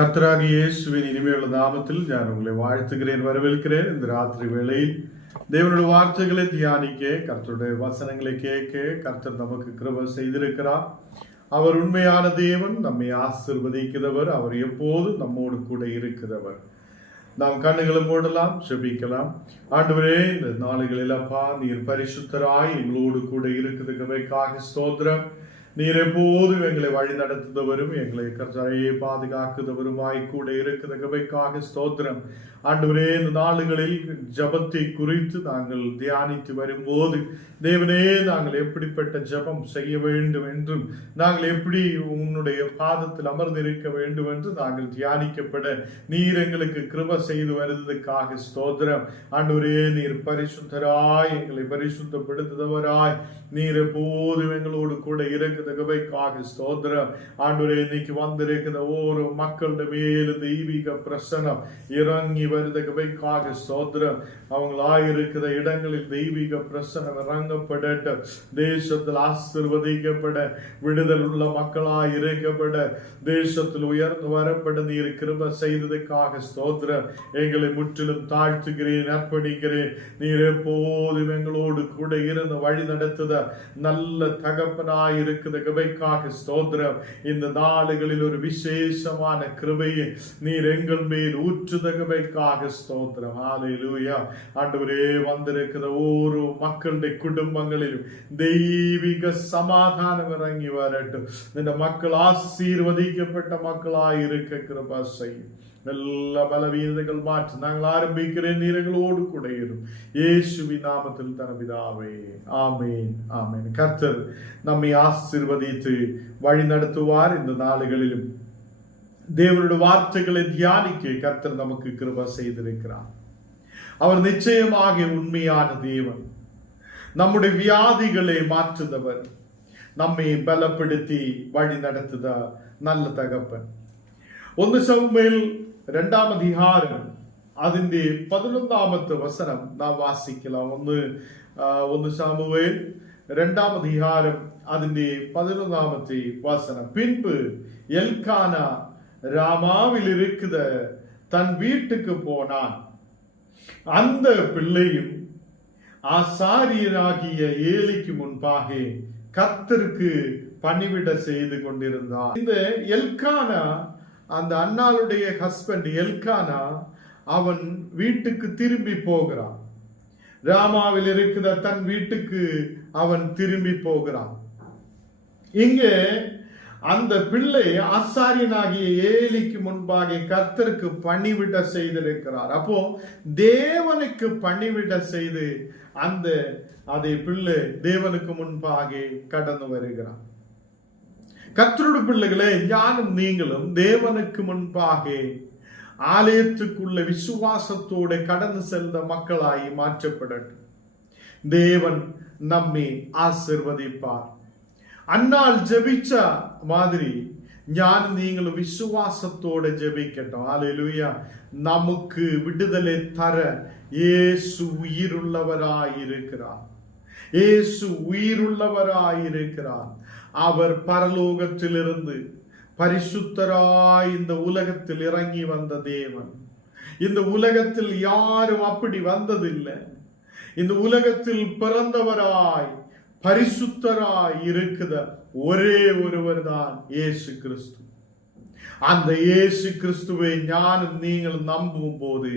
கர்த்தராகி இயேசுவின் இனிமையுள்ள நாமத்தில் நான் உங்களை வாழ்த்துகிறேன் வரவேற்கிறேன். இந்த ராத்திரி வேளையில் தேவனுடைய வார்த்தைகளை தியானிக்க கர்த்தருடைய வசனங்களை கேட்க கர்த்தர் நமக்கு கிருப செய்திருக்கிறார். அவர் உண்மையான தேவன் நம்மை ஆசிர்வதிக்கிறவர் அவர் எப்போதும் நம்மோடு கூட இருக்கிறவர். நாம் கண்ணுகளை மூடலாம் செபிக்கலாம். ஆண்டவரே இந்த நாளுகளில் அப்பா நீர் பரிசுத்தராய் எங்களோடு கூட இருக்கிறதுக்காக ஸ்தோத்திரம். நீர் எப்போதும் எங்களை வழி நடத்துதவரும் எங்களை கர்த்தரையே பாதுகாக்குதவருமாய் கூட இருக்கிறதுக்காக ஸ்தோத்திரம். ஆண்டவரே இந்த நாளுகளில் ஜபத்தை குறித்து நாங்கள் தியானித்து வரும்போது தேவனே நாங்கள் எப்படிப்பட்ட ஜபம் செய்ய வேண்டும் என்றும் நாங்கள் எப்படி உன்னுடைய பாதத்தில் அமர்ந்திருக்க வேண்டும் என்று நாங்கள் தியானிக்கப்பட நீர் எங்களுக்கு கிருப செய்து வருவதற்காக ஸ்தோத்திரம். ஆண்டவரே நீர் பரிசுத்தராய் எங்களை பரிசுத்தப்படுத்துதவராய் நீர் எப்போதும் எங்களோடு கூட இருக்க தகவைக்காக ஸ்தோத்திரம். ஆண்டவரே இன்னைக்கு வந்திருக்கிற ஒரு மக்களுடைய மேல தெய்வீக பிரசனம் இறங்கி வருதகவைக்காக ஸ்தோத்திரம். அவங்களாயிருக்கிற இடங்களில் தெய்வீக பிரசனம் இறங்கப்படட்டும். தேசத்தில் ஆசிர்வதிக்கப்பட விடுதல் உள்ள மக்களாய் இருக்கப்பட தேசத்தில் உயர்ந்து வரப்பட நீர் கிருப செய்ததுக்காக ஸ்தோத்திரம். எங்களை முற்றிலும் தாழ்த்துகிறேன் அர்ப்பணிக்கிறேன். நீர் எப்போதும் எங்களோடு கூட இருந்து வழி நடத்துத நல்ல தகப்பனாய் இருக்குது கிருபைக்காக ஸ்தோத்திரம். இந்த நாடுகளில் ஒரு விசேஷமான கிருபையை நீர் எங்கள் மேல் ஊற்றுத கிருபைக்காக ஸ்தோத்திரம். ஆலையிலூயா ஆண்டவரே வந்திருக்கிற ஒவ்வொரு மக்களுடைய குடும்பங்களிலும் தெய்வீக சமாதானம் இறங்கி வரட்டும். இந்த மக்கள் ஆசீர்வதிக்கப்பட்ட மக்களாய் இருக்க கிருபா செய்யும். எல்லா பலவீனதைகள் மாற்றி நாங்கள் ஆரம்பிக்கிறேன் நீரங்களோடு கூட இரும் இயேசுவின் நாமத்தில் தனபிதாவே ஆமேன் ஆமேன் கர்த்தர் நம்மை ஆசீர்வதித்து வழி நடத்துவார் இந்த நாளுகளிலும் தேவனுடைய வார்த்தைகளை தியானிக்க கர்த்தர் நமக்கு கிருப செய்திருக்கிறார் அவர் நிச்சயமாக உண்மையான தேவன் நம்முடைய வியாதிகளை மாற்றுதவர் நம்மை பலப்படுத்தி வழி நடத்துத நல்ல தகப்பன் ഒന്ന് ശമുവേൽ രണ്ടാം അധികാരം അതിന്റെ പതിനൊന്നാമത്തെ വസനം നാം വാസിക്കലാം ഒന്ന് ആ, ഒന്ന് ശമുവേൽ രണ്ടാം അധികാരം അതിന്റെ പതിനൊന്നാമത്തെ വസനം பின்பு எல்கான ராமாவில் இருக்கிற தன் வீட்டுக்கு போனான் அந்த பிள்ளையும் ஆசாரியராகிய ஏலிக்கு முன்பாக கர்த்தருக்கு பணிவிட செய்து கொண்டிருந்தான் இந்த எல்கானா அந்த அண்ணாளுடைய ஹஸ்பண்ட் எல்கானா அவன் வீட்டுக்கு திரும்பி போகிறான். ராமாவில் இருக்கிற தன் வீட்டுக்கு அவன் திரும்பி போகிறான். இங்கே அந்த பிள்ளை ஆசாரியனாகிய ஏலிக்கு முன்பாக கர்த்தருக்கு பணிவிட செய்திருக்கிறார். அப்போ தேவனுக்கு பணிவிட செய்து அந்த அதை பிள்ளை தேவனுக்கு முன்பாக கடந்து வருகிறான். கத்தருடைய பிள்ளைகளே யாரும் நீங்களும் தேவனுக்கு முன்பாக ஆலயத்துக்குள்ள விசுவாசத்தோடு கடந்து செல்ல மக்களாய் மாற்றப்படட்டும். தேவன் நம்மை ஆசிர்வதிப்பார். அன்னால் ஜபிச்ச மாதிரி ഞാൻ നിങ്ങൾ വിശ്വാസത്തോടെ ജപിക്കട്ടോ ആലൂയ നമുക്ക് വിടുതലെ തര യേശു ഉയിരുള്ളവരായിരിക്കാം യേശു ഉയിരുള്ളവരായിരിക്കാം அவர் பரலோகத்திலிருந்து பரிசுத்தராய் இந்த உலகத்தில் இறங்கி வந்த தேவன். இந்த உலகத்தில் யாரும் அப்படி வந்ததில்லை. இந்த உலகத்தில் பிறந்தவராய் பரிசுத்தராய் இருக்கிற ஒரே ஒருவர் தான் ஏசு கிறிஸ்து. அந்த இயேசு கிறிஸ்துவை ஞானம் நீங்கள் நம்பும் போது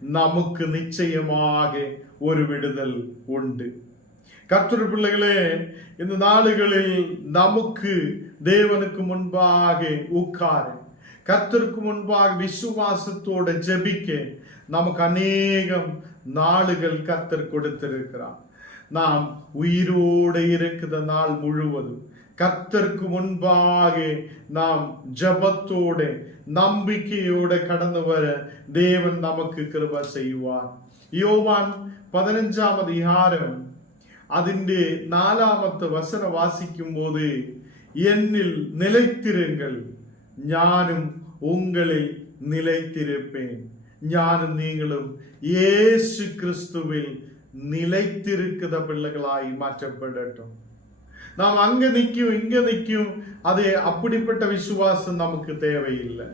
நமக்கு நிச்சயமாக ஒரு விடுதல் உண்டு. கர்த்தர் பிள்ளைகளே இந்த நாளுகளில் நமக்கு தேவனுக்கு முன்பாக உட்காரு கர்த்தருக்கு முன்பாக விசுவாசத்தோட ஜெபிக்க நமக்கு அநேகம் நாளுகள் கர்த்தர் கொடுத்திருக்கிறார் நாம் உயிரோடு இருக்கிற நாள் முழுவதும் கர்த்தருக்கு முன்பாக நாம் ஜபத்தோட நம்பிக்கையோட கடந்து வர தேவன் நமக்கு கிருப செய்வார் யோவான் பதினஞ்சாவது யாரும் അതിൻ്റെ നാലാമത്തെ വസന വാസിക്കുമ്പോൾ എന്നിൽ നിലയ്ത്തിരുങ്ങൾ ഞാനും ഉങ്ങളിൽ നിലയ്ത്തിരുപ്പേൻ ഞാനും നിങ്ങളും യേശു ക്രിസ്തുവിൽ നിലയ്ത്തിരിക്കുന്ന പിള്ളകളായി മാറ്റപ്പെടട്ടും നാം அங்க நிற்கும் இங்க நிற்கும் அது அப்படிப்பட்ட விசுவாசம் நமக்கு தேவையில்லை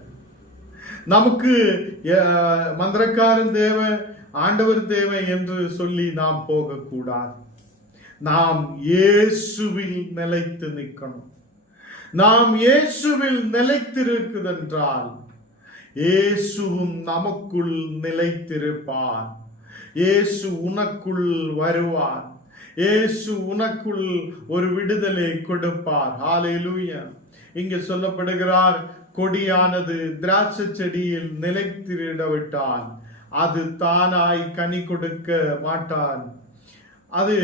நமக்கு மந்திரக்காரன் தேவை ஆண்டவர் தேவை என்று சொல்லி நாம் போகக்கூடாது நாம் இயேசுவில் நிலைத்து நிற்கணும். நாம் இயேசுவில் நிலைத்திருக்குதென்றால் இயேசுவும் நமக்குள் நிலைத்திருப்பார். இயேசு உனக்குள் வருவார். இயேசு உனக்குள் ஒரு விடுதலை கொடுப்பார். ஹalleluya. இங்கே சொல்லப்படுகிறார் கொடியானது திராட்சை செடியில் நிலைத்திருடவிட்டால் அது தானாய் கனி கொடுக்க மாட்டான். அது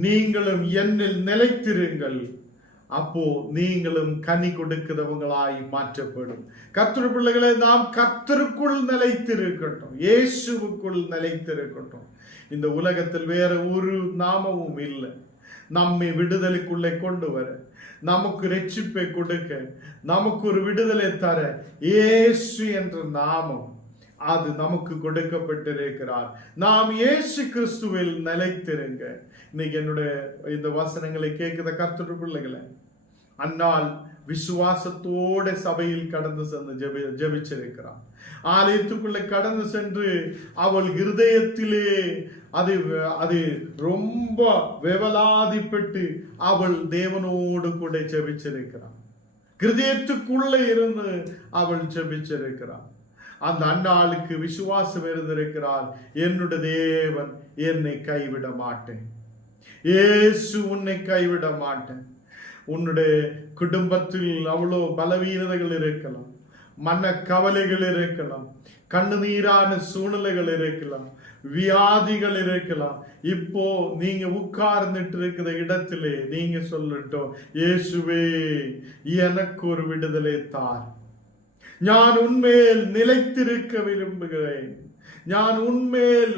நீங்களும் என்னில் நிலைத்திருங்கள். அப்போ நீங்களும் கனி கொடுக்கிறவங்களாய் மாற்றப்படும். கத்திர பிள்ளைகளை நாம் கத்தருக்குள் நிலைத்திருக்கட்டும். இயேசுவுக்குள் நிலைத்திருக்கட்டும். இந்த உலகத்தில் வேற ஒரு நாமமும் இல்லை. நம்மை விடுதலைக்குள்ளே கொண்டு வர நமக்கு ரட்சிப்பை கொடுக்க நமக்கு ஒரு விடுதலை தர இயேசு என்ற நாமம் அது நமக்கு கொடுக்கப்பட்டிருக்கிறார் நாம் இயேசு கிறிஸ்துவில் நிலைத்திருங்க இன்னைக்கு என்னுடைய இந்த வசனங்களை கேட்கிற கர்த்தர் பிள்ளைகளை அன்னால் விசுவாசத்தோட சபையில் கடந்து சென்று ஜெபி ஜெபிச்சிருக்கிறார் ஆலயத்துக்குள்ளே கடந்து சென்று அவள் இருதயத்திலே அது அது ரொம்ப வெவலாதிப்பட்டு அவள் தேவனோடு கூட ஜெபிச்சிருக்கிறாள் கிருதயத்துக்குள்ளே இருந்து அவள் ஜெபிச்சிருக்கிறாள் அந்த அண்ணாளுக்கு விசுவாசம் இருந்திருக்கிறார். என்னுடைய தேவன் என்னை கைவிட மாட்டேன். ஏசு உன்னை கைவிட மாட்டேன். உன்னுடைய குடும்பத்தில் அவ்வளோ பலவீனதைகள் இருக்கலாம். மன கவலைகள் இருக்கலாம். கண்ணுநீரான சூழ்நிலைகள் இருக்கலாம். வியாதிகள் இருக்கலாம். இப்போ நீங்க உட்கார்ந்துட்டு இருக்கிற இடத்திலே நீங்க சொல்லட்டும் இயேசுவே எனக்கு ஒரு விடுதலை தார். நான் உன்மேல் நிலைத்திருக்க விரும்புகிறேன். நான் உன்மேல்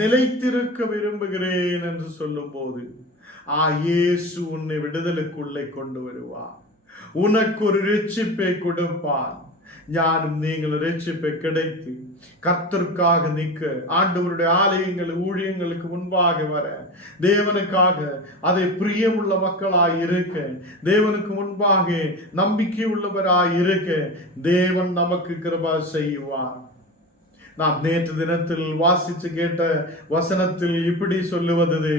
நிலைத்திருக்க விரும்புகிறேன் என்று சொல்லும் போது ஆ இயேசு உன்னை விடுதலுக்குள்ளே கொண்டு வருவார். உனக்கு ஒரு ரட்சிப்பை கொடுப்பார். ஞானம் நீங்கள் ரட்சிப்பை கிடைத்து கர்த்தருக்காக நிற்க ஆண்டவருடைய ஆலயங்கள் ஊழியங்களுக்கு முன்பாக வர தேவனுக்காக அதை பிரியமுள்ள மக்களாய் இருக்க தேவனுக்கு முன்பாக நம்பிக்கை உள்ளவராய் இருக்க தேவன் நமக்கு கிருபா செய்வார். நாம் நேற்று தினத்தில் வாசித்து கேட்ட வசனத்தில் இப்படி சொல்லுவது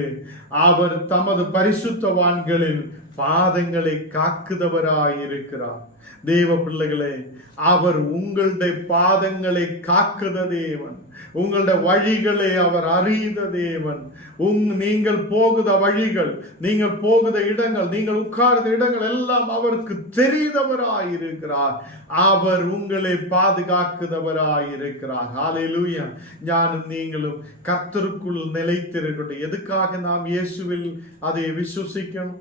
அவர் தமது பரிசுத்தவான்களின் பாதங்களை காக்குதவராயிருக்கிறார். தேவ பிள்ளைகளே அவர் உங்களுடைய பாதங்களை காக்குத தேவன். உங்களுடைய வழிகளை அவர் அறிந்த தேவன். உங் நீங்கள் போகுத வழிகள் நீங்கள் போகுத இடங்கள் நீங்கள் உட்கார்ந்த இடங்கள் எல்லாம் அவருக்கு தெரிந்தவராயிருக்கிறார். அவர் உங்களை பாதுகாக்குதவராயிருக்கிறார். ஆலையிலூயா ஞானும் நீங்களும் கர்த்தருக்குள் நிலைத்திருக்கட்டும். எதுக்காக நாம் இயேசுவில் அதை விசுவசிக்கணும்?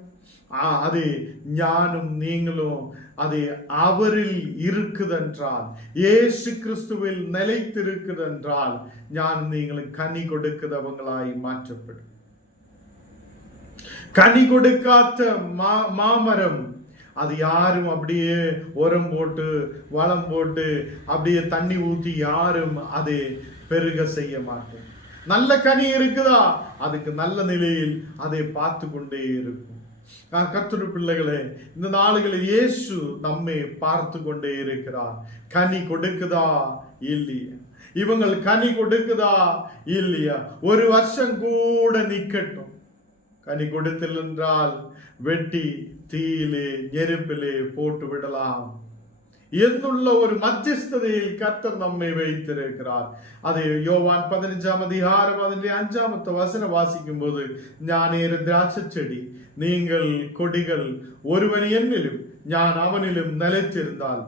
அது ஞானும் நீங்களும் அது அவரில் இருக்குதென்றால் இயேசு கிறிஸ்துவில் நிலைத்திருக்குதென்றால் ஞான் நீங்களும் கனி கொடுக்கிறவங்களாய் மாற்றப்படும். கனி கொடுக்காத மா மாமரம் அது யாரும் அப்படியே உரம் போட்டு வளம் போட்டு அப்படியே தண்ணி ஊற்றி யாரும் அதை பெருக செய்ய மாட்டோம். நல்ல கனி இருக்குதா? அதுக்கு நல்ல நிலையில் அதை பார்த்து கொண்டே இருக்கும். நான் பிள்ளைகளே இந்த நாளுகளில் இயேசு நம்மை பார்த்து கொண்டே இருக்கிறார். கனி கொடுக்குதா? இல்லையா. இவங்கள் கனி கொடுக்குதா? இல்லையா. ஒரு வருஷம் கூட நிக்கட்டும் கனி கொடுத்தில் என்றால் வெட்டி தீயிலே நெருப்பிலே போட்டு விடலாம் എന്നുള്ള ഒരു മധ്യസ്ഥതയിൽ കർത്തർ നമ്മെ വഹിത്തിരിക്കാർ അത് യോവാൻ പതിനഞ്ചാം അധികാരം അതിന്റെ അഞ്ചാമത്തെ വസനം വാസിക്കുമ്പോൾ ഞാനേറെ ദ്രാക്ഷച്ചെടി നിങ്ങൾ കൊടികൾ ഒരുവൻ എന്നിലും ഞാൻ അവനിലും നിലച്ചിരുന്നാൽ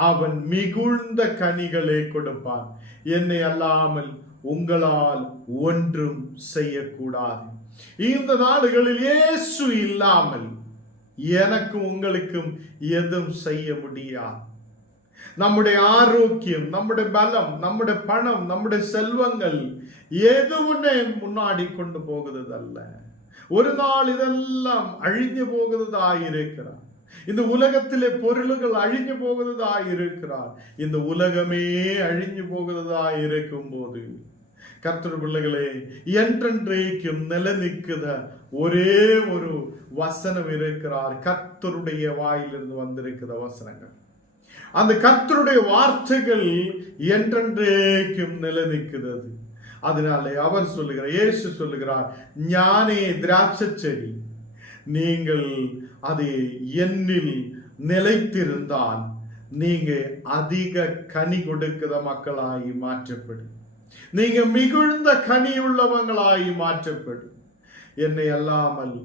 அவன் மிகுந்த கனிகளை கொடுப்பான் என்னை அல்லாமல் உங்களால் ஒன்றும் செய்யக்கூடாது இந்த நாடுகளில் இயேசு இல்லாமல் எனக்கும் உங்களுக்கும் எதுவும் செய்ய முடியாது നമ്മുടെ ആരോഗ്യം നമ്മുടെ ബലം നമ്മുടെ പണം നമ്മുടെ செல்வங்கள் எதுவுமே முன்னாடி கொண்டு போகிறதல்ல ஒரு நாள் இதெல்லாம் அழிஞ்சு போகிறதாயிருக்கிறார் இந்த உலகத்திலே பொருள்கள் அழிஞ்சு போகிறதாயிருக்கிறார் இந்த உலகமே அழிஞ்சு போகிறதாயிருக்கும் போது கர்த்தர் பிள்ளைகளே என்றென்றைக்கும் நிலநிற்கிற ஒரே ஒரு வசனம் இருக்கிறார் கர்த்தருடைய வாயிலிருந்து வந்திருக்கிற வசனங்கள் அந்த கர்த்தருடைய வார்த்தைகள் என்றென்றைக்கும் நிலநிற்கிறது. அதனாலே அவர் சொல்லுகிறார் இயேசு சொல்லுகிறார் ஞானே திராட்சை செடி. நீங்கள் அது என்னில் நிலைத்திருந்தால் நீங்க அதிக கனி கொடுக்கிற மக்களாகி மாற்றப்படும். நீங்க மிகுந்த கனி உள்ளவங்களாகி மாற்றப்படும். என்னை அல்லாமல்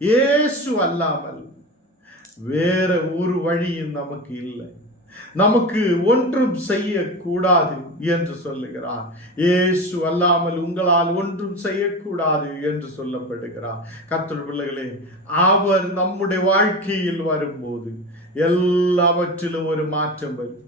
இயேசு அல்லாமல் வேற ஒரு வழியும் நமக்கு இல்லை. நமக்கு ஒன்றும் செய்யக்கூடாது என்று சொல்லுகிறார். இயேசு அல்லாமல் உங்களால் ஒன்றும் செய்யக்கூடாது என்று சொல்லப்படுகிறார். கத்தர் பிள்ளைகளே அவர் நம்முடைய வாழ்க்கையில் வரும்போது எல்லாவற்றிலும் ஒரு மாற்றம் வரும்.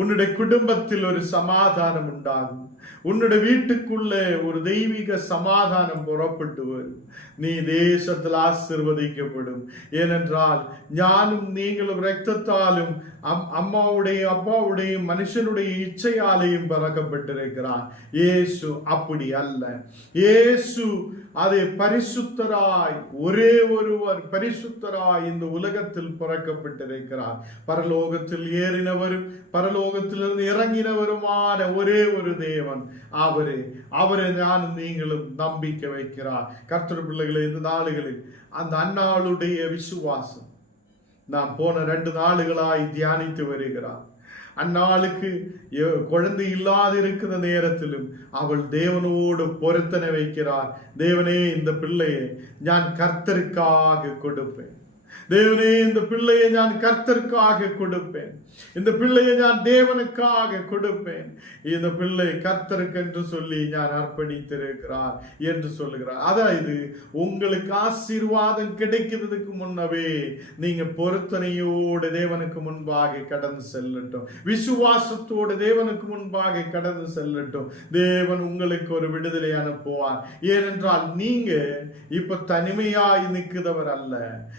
உன்னுடைய குடும்பத்தில் ஒரு சமாதானம் உண்டாகும். உன்னுடைய வீட்டுக்குள்ளே ஒரு தெய்வீக சமாதானம் புறப்பட்டு வரும். நீ தேசத்தில் ஆசிர்வதிக்கப்படும். ஏனென்றால் ஞானும் நீங்களும் ரத்தத்தாலும் அம் அம்மாவுடைய அப்பாவுடைய மனுஷனுடைய இச்சையாலையும் பறக்கப்பட்டிருக்கிறார். இயேசு அப்படி அல்ல. இயேசு அதை பரிசுத்தராய் ஒரே ஒருவர் பரிசுத்தராய் இந்த உலகத்தில் பிறக்கப்பட்டிருக்கிறார். பரலோகத்தில் ஏறினவரும் பரலோகத்திலிருந்து இறங்கினவருமான ஒரே ஒரு தேவன். அவரே அவரை நான் நீங்களும் நம்பிக்கை வைக்கிறார். கர்த்தர் பிள்ளைகளை இந்த நாளுகளில் அந்த அன்னாளுடைய விசுவாசம் நாம் போன ரெண்டு நாளுகளாய் தியானித்து வருகிறார். அந்நாளுக்கு எ- குழந்தை இல்லாது இருக்கிற நேரத்திலும் அவள் தேவனோடு பொருத்தனை வைக்கிறார். தேவனே இந்த பிள்ளையை நான் கர்த்தருக்காக கொடுப்பேன். தேவனே இந்த பிள்ளையை நான் கர்த்தருக்காக கொடுப்பேன். இந்த பிள்ளையை நான் தேவனுக்காக கொடுப்பேன். இந்த பிள்ளை கர்த்தருக்கு என்று சொல்லி நான் அர்ப்பணித்திருக்கிறார் என்று சொல்லுகிறார். அதாவது உங்களுக்கு ஆசீர்வாதம் கிடைக்கிறதுக்கு முன்னவே நீங்க பொருத்தனையோடு தேவனுக்கு முன்பாக கடந்து செல்லட்டும். விசுவாசத்தோடு தேவனுக்கு முன்பாக கடந்து செல்லட்டும். தேவன் உங்களுக்கு ஒரு விடுதலை அனுப்புவார். ஏனென்றால் நீங்க இப்ப தனிமையாய் நிற்கிறவர் அல்ல.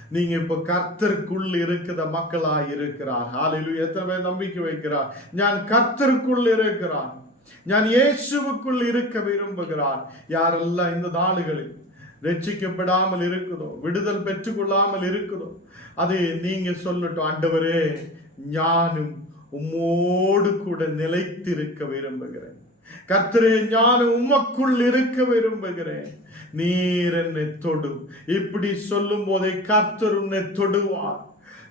நீங்க இப்ப கர்த்தருக்குள் இருக்கிற மக்களாய் இருக்கிறார். ஹாலிலு எத்தனை பேர் நம்பிக்கை வைக்கிறார்? ஞான் கர்த்தருக்குள் இருக்கிறான். ஞான் இயேசுவுக்குள் இருக்க விரும்புகிறார் யாரெல்லாம் இந்த நாடுகளில் ரட்சிக்கப்படாமல் இருக்குதோ விடுதல் பெற்றுக்கொள்ளாமல் இருக்குதோ அது நீங்க சொல்லட்டும் ஆண்டவரே ஞானும் உம்மோடு கூட நிலைத்திருக்க விரும்புகிறேன். கர்த்தரே ஞானம் உமக்குள் இருக்க விரும்புகிறேன். நீர் என்னை தொடும். இப்படி சொல்லும் போதே கர்த்தர் உன்னை தொடுவார்.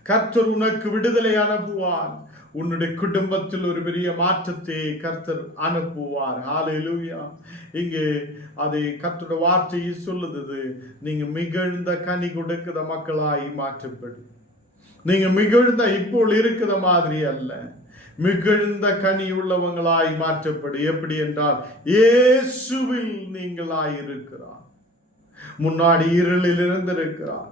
கர்த்தர் உனக்கு விடுதலை அனுப்புவார். உன்னுடைய குடும்பத்தில் ஒரு பெரிய மாற்றத்தை கர்த்தர் அனுப்புவார். ஹalleluya இங்கே அதை கர்த்தோட வார்த்தையை சொல்லுது நீங்க மிகழ்ந்த கனி கொடுக்கிற மக்களாய் மாற்றப்படும். நீங்க மிகழ்ந்த இப்போ இருக்கிற மாதிரி அல்ல. மிகழ்ந்த கனி உள்ளவங்களாய் மாற்றப்படும். எப்படி என்றால் இயேசுவில் நீங்களாய் இருக்கிறார். முன்னாடி இருளில் இருந்திருக்கிறார்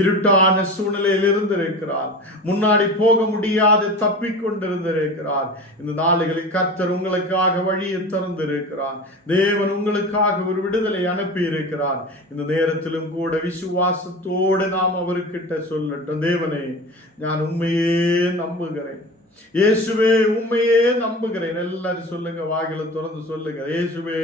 இருட்டான சூழ்நிலையில் இருந்திருக்கிறார் முன்னாடி போக முடியாது தப்பிக்கொண்டிருந்திருக்கிறார் இந்த நாளுகளில் கர்த்தர் உங்களுக்காக வழியை திறந்திருக்கிறார் தேவன் உங்களுக்காக ஒரு விடுதலை அனுப்பி இருக்கிறார் இந்த நேரத்திலும் கூட விசுவாசத்தோடு நாம் அவர்கிட்ட சொல்லட்டும். தேவனே நான் உண்மையே நம்புகிறேன். இயேசுவே உண்மையே நம்புகிறேன். எல்லாரும் சொல்லுங்க வாயில திறந்து சொல்லுங்க. இயேசுவே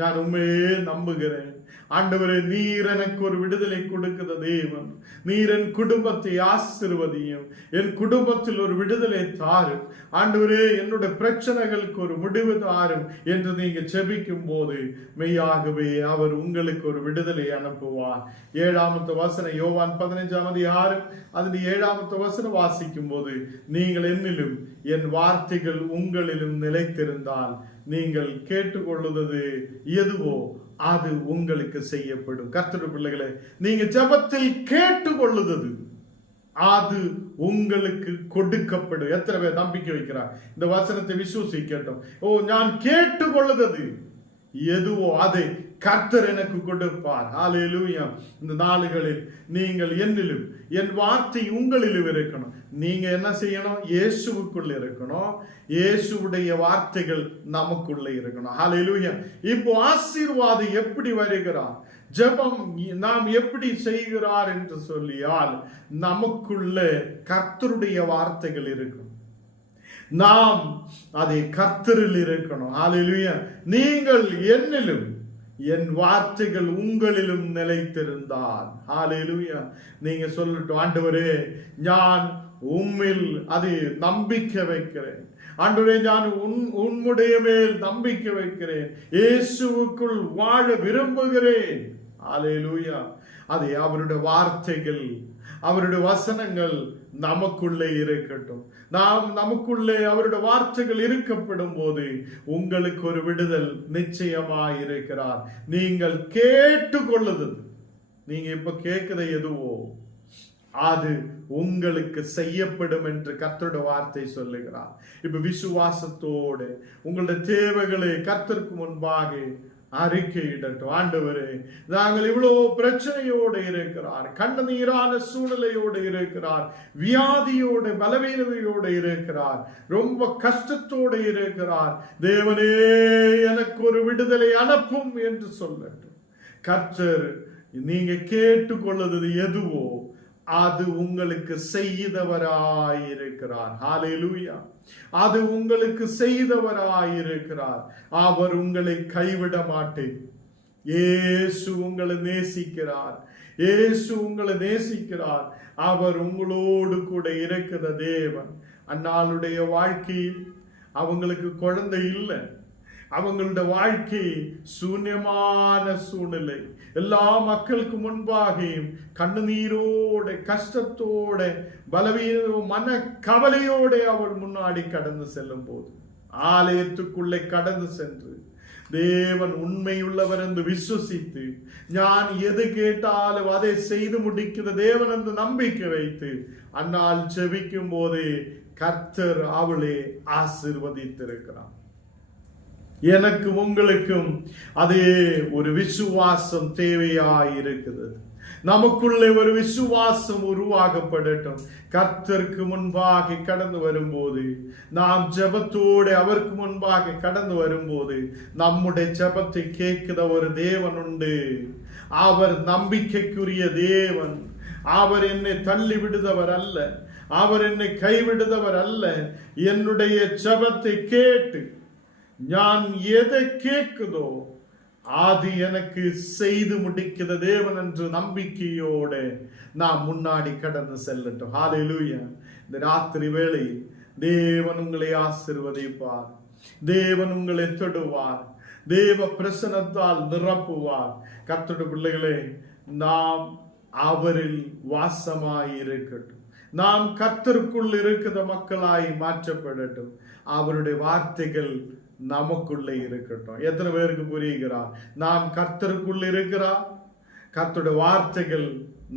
நான் உண்மையே நம்புகிறேன். ஆண்டவரே நீர் எனக்கு ஒரு விடுதலை கொடுக்கிற தேவன். நீர் என் குடும்பத்தை ஆசிர்வதியும். என் குடும்பத்தில் ஒரு விடுதலை தாரும். ஆண்டவரே என்னுடைய பிரச்சனைகளுக்கு ஒரு முடிவு தாரும் என்று நீங்க செபிக்கும் போது மெய்யாகவே அவர் உங்களுக்கு ஒரு விடுதலை அனுப்புவார். ஏழாமத்து வசனம் யோவான் பதினைஞ்சாம் அதிகாரம் அதில் ஏழாமத்து வசனம் வாசிக்கும் போது நீங்கள் என்னிலும் என் வார்த்தைகள் உங்களிலும் நிலைத்திருந்தால் நீங்கள் கேட்டுக்கொள்ளுவது எதுவோ அது உங்கள் உங்களுக்கு செய்யப்படும். கர்த்தர் பிள்ளைகளை நீங்க ஜெபத்தில் கேட்டுக்கொள்ளுவது அது உங்களுக்கு கொடுக்கப்படும். எத்தனை பேர் நம்பிக்கை வைக்கிறார்? இந்த வசனத்தை விசுவசிக்கட்டும். ஓ நான் கேட்டு கொள்ளுதது எதுவோ அதை கர்த்தர் எனக்கு கொடுப்பார். ஆலையிலும் இந்த நாளுகளில் நீங்கள் என்னிலும் என் வார்த்தை உங்களிலும் இருக்கணும். நீங்க என்ன செய்யணும்? இயேசுவுக்குள்ள இருக்கணும். இயேசுடைய வார்த்தைகள் நமக்குள்ள இருக்கணும். ஆலையிலும் இப்போ ஆசீர்வாதம் எப்படி வருகிறார்? ஜெபம் நாம் எப்படி செய்கிறார் என்று சொல்லியால் நமக்குள்ள கர்த்தருடைய வார்த்தைகள் இருக்கும் நாம் அதை கர்த்தரில் இருக்கணும். ஆலையிலும் நீங்கள் என்னிலும் என் வார்த்தைகள் உங்களிலும் நிலைத்திருந்தால் ஹalleluya நீங்க சொல்லட்டும் ஆண்டவரே நான் உம்மில் அது நம்பிக்கை வைக்கிறேன். ஆண்டவரே நான் உன் உன்னுடைய மேல் நம்பிக்கை வைக்கிறேன். இயேசுவுக்குள் வாழ விரும்புகிறேன். ஆலேலூயா அது அவருடைய வார்த்தைகள் அவருடைய வசனங்கள் நமக்குள்ளே இருக்கட்டும். நாம் நமக்குள்ளே அவருடைய வார்த்தைகள் இருக்கப்படும் போது உங்களுக்கு ஒரு விடுதல் நிச்சயமாய் இருக்கிறார் நீங்கள் கேட்டுக்கொள்ளுது நீங்க இப்ப கேட்குற எதுவோ அது உங்களுக்கு செய்யப்படும் என்று கர்த்தருடைய வார்த்தை சொல்லுகிறார். இப்ப விசுவாசத்தோடு உங்களுடைய தேவைகளை கர்த்தருக்கு முன்பாக அறிக்கையிடட்டும். ஆண்டவரே நாங்கள் இவ்வளவு பிரச்சனையோடு இருக்கிறார் கண்ணீரான சூழ்நிலையோடு இருக்கிறார் வியாதியோடு பலவீனதையோடு இருக்கிறார் ரொம்ப கஷ்டத்தோடு இருக்கிறார். தேவனே எனக்கு ஒரு விடுதலை அனுப்பும் என்று சொல்லட்டும். கர்த்தர் நீங்க கேட்டுக்கொள்ளது எதுவோ அது உங்களுக்கு செய்தவராயிருக்கிறார். ஹாலேலூயா அது உங்களுக்கு செய்தவராயிருக்கிறார். அவர் உங்களை கைவிட மாட்டேன். ஏசு உங்களை நேசிக்கிறார். ஏசு உங்களை நேசிக்கிறார். அவர் உங்களோடு கூட இருக்கிற தேவன். அன்னாளுடைய வாழ்க்கையில் அவங்களுக்கு குழந்தை இல்லை. அவங்களோட வாழ்க்கை சூன்யமான சூழ்நிலை. எல்லா மக்களுக்கு முன்பாக கண்ணுநீரோட கஷ்டத்தோட பலவீன மன கவலையோட அவர் முன்னாடி கடந்து செல்லும் போது ஆலயத்துக்குள்ளே கடந்து சென்று தேவன் உண்மையுள்ளவர் என்று விசுவசித்து நான் எது கேட்டாலும் அதை செய்து முடிக்கிற தேவன் என்று நம்பிக்கை வைத்து அன்னால் ஜெபிக்கும் போதே கர்த்தர் அவளே ஆசிர்வதித்திருக்கிறான் எனக்கு உங்களுக்கும் அதே ஒரு விசுவாசம் தேவையாய் நமக்குள்ளே ஒரு விசுவாசம் உருவாகப்படட்டும். கர்த்தருக்கு முன்பாக கடந்து வரும்போது நாம் ஜெபத்தோடு அவருக்கு முன்பாக கடந்து வரும்போது நம்முடைய ஜெபத்தை கேட்கிற ஒரு தேவன் உண்டு. அவர் நம்பிக்கைக்குரிய தேவன். அவர் என்னை தள்ளி விடுதவர் அல்ல. அவர் என்னை கைவிடுதவர் அல்ல. என்னுடைய ஜெபத்தை கேட்டு நான் எதை கேட்குதோ அது எனக்கு செய்து முடிக்கிற தேவன் என்று நம்பிக்கையோடு நாம் முன்னாடி கடந்து செல்லட்டும் ஹalleluya இந்த ராத்திரி வேளை தேவன் உங்களை ஆசிர்வதிப்பார் தேவன் உங்களை தொடுவார் தேவ பிரசனத்தால் நிரப்புவார் கத்தோட பிள்ளைகளே நாம் அவரில் வாசமாய் இருக்கட்டும் நாம் கர்த்தருக்குள் இருக்கிற மக்களாய் மாற்றப்படட்டும் அவருடைய வார்த்தைகள் நமக்குள்ளே இருக்கட்டும். எத்தனை பேருக்கு புரியுகிறார் நாம் கர்த்தருக்குள்ளே இருக்கிறார் கர்த்தருடைய வார்த்தைகள்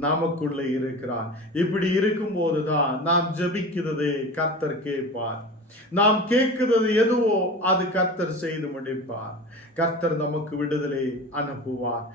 நமக்குள்ளே இருக்கிறார் இப்படி இருக்கும்போது தான் நாம் ஜபிக்கிறது கர்த்தர் கேட்பார். நாம் கேட்கிறது எதுவோ அது கர்த்தர் செய்து முடிப்பார். கர்த்தர் நமக்கு விடுதலை அனுப்புவார்.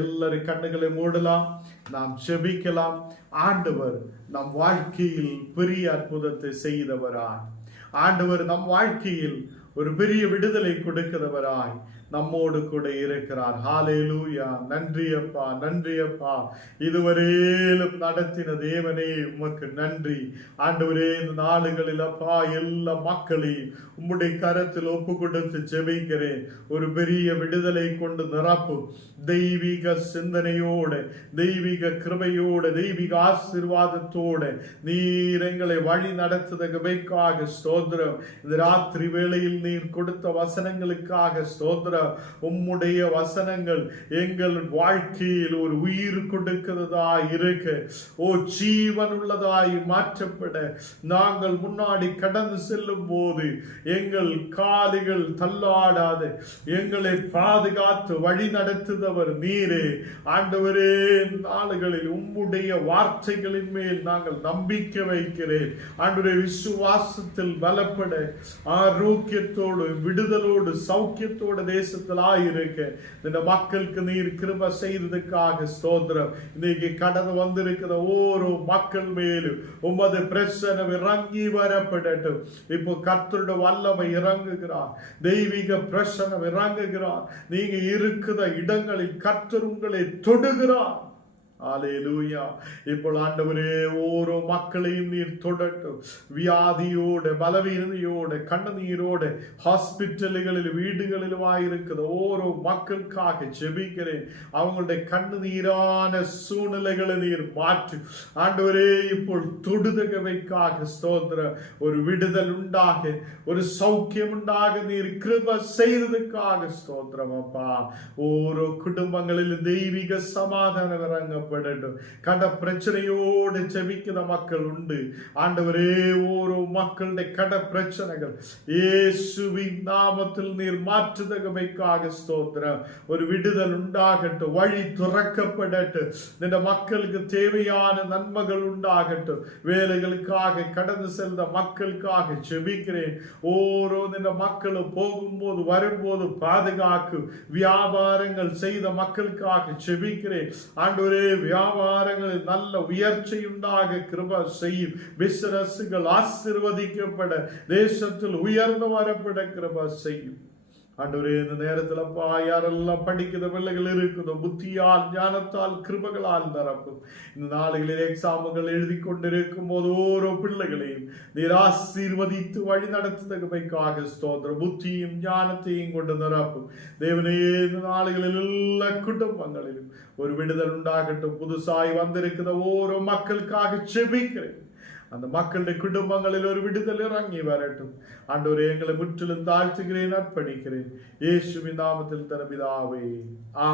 எல்லாரும் கண்ணுகளை மூடலாம் நாம் செபிக்கலாம் ஆண்டவர் நம் வாழ்க்கையில் பெரிய அற்புதத்தை செய்தவரார் ஆண்டவர் நம் வாழ்க்கையில் ஒரு பெரிய விடுதலை கொடுக்கிறவராய். நம்மோடு கூட இருக்கிறார். ஹாலேலூயா நன்றி அப்பா நன்றி அப்பா இதுவரையிலும் நடத்தின தேவனே உமக்கு நன்றி. ஆண்டவரே இந்த நாளுகளில் அப்பா எல்லா மக்களையும் உம்முடைய கரத்தில் ஒப்பு கொடுத்து ஜெபிக்கிறேன். ஒரு பெரிய விடுதலை கொண்டு நிரப்பும் தெய்வீக சிந்தனையோடு தெய்வீக கிருபையோடு தெய்வீக ஆசீர்வாதத்தோடு நீர் எங்களை வழி நடத்துதற்காக ஸ்தோத்திரம். இந்த ராத்திரி வேளையில் நீர் கொடுத்த வசனங்களுக்காக ஸ்தோத்திரம். உம்முடைய வசனங்கள் எங்கள் வாழ்க்கையில் ஒரு உயிர் கொடுக்கிறதா இருக்க. ஓ ஜீவன் உள்ளதாய் மாற்றப்பட. நாங்கள் முன்னாடி கடந்து செல்லும் போது எங்கள் காதுகள் தள்ளாடாது. எங்களை பாதுகாத்து வழி நடத்துதவர் நீரே. ஆண்டவரே நாளுகளில் உம்முடைய வார்த்தைகளின் மேல் நாங்கள் நம்பிக்கை வைக்கிறேன். ஆண்டவரே விசுவாசத்தில் பலப்பட. ஆரோக்கியத்தோடு விடுதலோடு சௌக்கியத்தோடு தேச தேசத்திலாய் இருக்க. இந்த மக்களுக்கு நீர் கிருப செய்ததுக்காக ஸ்தோத்திரம். இன்னைக்கு கடந்து வந்திருக்கிற ஓரோ மக்கள் மேலும் உமது பிரச்சனை இறங்கி வரப்படட்டும். இப்போ கர்த்தருடைய வல்லமை இறங்குகிறார். தெய்வீக பிரச்சனை இறங்குகிறார். நீங்க இருக்கிற இடங்களில் கர்த்தர் உங்களை தொடுகிறார். ஆலேலூயா இப்போ ஆண்டவரே ஓரோ மக்களையும் நீர் தொடட்டும் வியாதியோட பலவீனதையோட கண்ணநீரோட ஹாஸ்பிட்டல்களில் வீடுகளிலுமாயிருக்கிற ஓரோ மக்களுக்காக ஜெபிக்கிறேன் அவங்களுடைய கண்ணநீரான சூழ்நிலைகளை நீர் மாற்று ஆண்டவரே இப்போ தொடுதகவைக்காக ஸ்தோத்திர ஒரு விடுதல் உண்டாக ஒரு சௌக்கியம் உண்டாக நீர் கிருப செய்ததுக்காக ஸ்தோத்திரம் அப்பா ஓரோ குடும்பங்களில் தெய்வீக சமாதானம் இறங்கப்பா காக்கப்படட்டும் கட பிரச்சனையோடு செபிக்கிற மக்கள் உண்டு. ஆண்டவரே ஓரோ மக்களுடைய கட பிரச்சனைகள். இயேசுவின் நாமத்தில் நீர் மாற்றுதகமைக்காக ஸ்தோத்திரம். ஒரு விடுதல் உண்டாகட்டும். வழி துறக்கப்படட்டும். இந்த மக்களுக்கு தேவையான நன்மைகள் உண்டாகட்டும். வேலைகளுக்காக கடந்து செல்ற மக்களுக்காக செபிக்கிறேன். ஓரோ இந்த மக்களை போகும்போது வரும்போது பாதுகாக்கும். வியாபாரங்கள் செய்த மக்களுக்காக செபிக்கிறேன். ஆண்டு வியாபாரங்களில் நல்ல உயர்ச்சி உண்டாக கிருப செய்யும் பிசினஸ்கள் ஆசிர்வதிக்கப்பட தேசத்தில் உயர்ந்து வரப்பட கிருப செய்யும். ஆண்டவரே இந்த நேரத்தில் அப்பா யாரெல்லாம் படிக்கிற பிள்ளைகள் இருக்குதோ புத்தியால் ஞானத்தால் கிருபகளால் நிரப்பும். இந்த நாடுகளில் எக்ஸாமுகள் எழுதி கொண்டிருக்கும் போது ஓரோ பிள்ளைகளையும் நீர் ஆசீர்வதித்து வழி நடத்துதகமைக்காக ஸ்தோத்திர புத்தியும் ஞானத்தையும் கொண்டு நிரப்பும். தேவனே இந்த நாடுகளில் எல்லா குடும்பங்களிலும் ஒரு விடுதல் உண்டாகட்டும். புதுசாய் வந்திருக்கிற ஓரோ மக்களுக்காக செபிக்கிறேன். அந்த மக்களுடைய குடும்பங்களில் ஒரு விடுதல் இறங்கி வரட்டும். ஆண்டவரே எங்களை முற்றிலும் தாழ்த்துகிறேன் அர்ப்பணிக்கிறேன். இயேசுவின் நாமத்தில் தரபிதாவே ஆ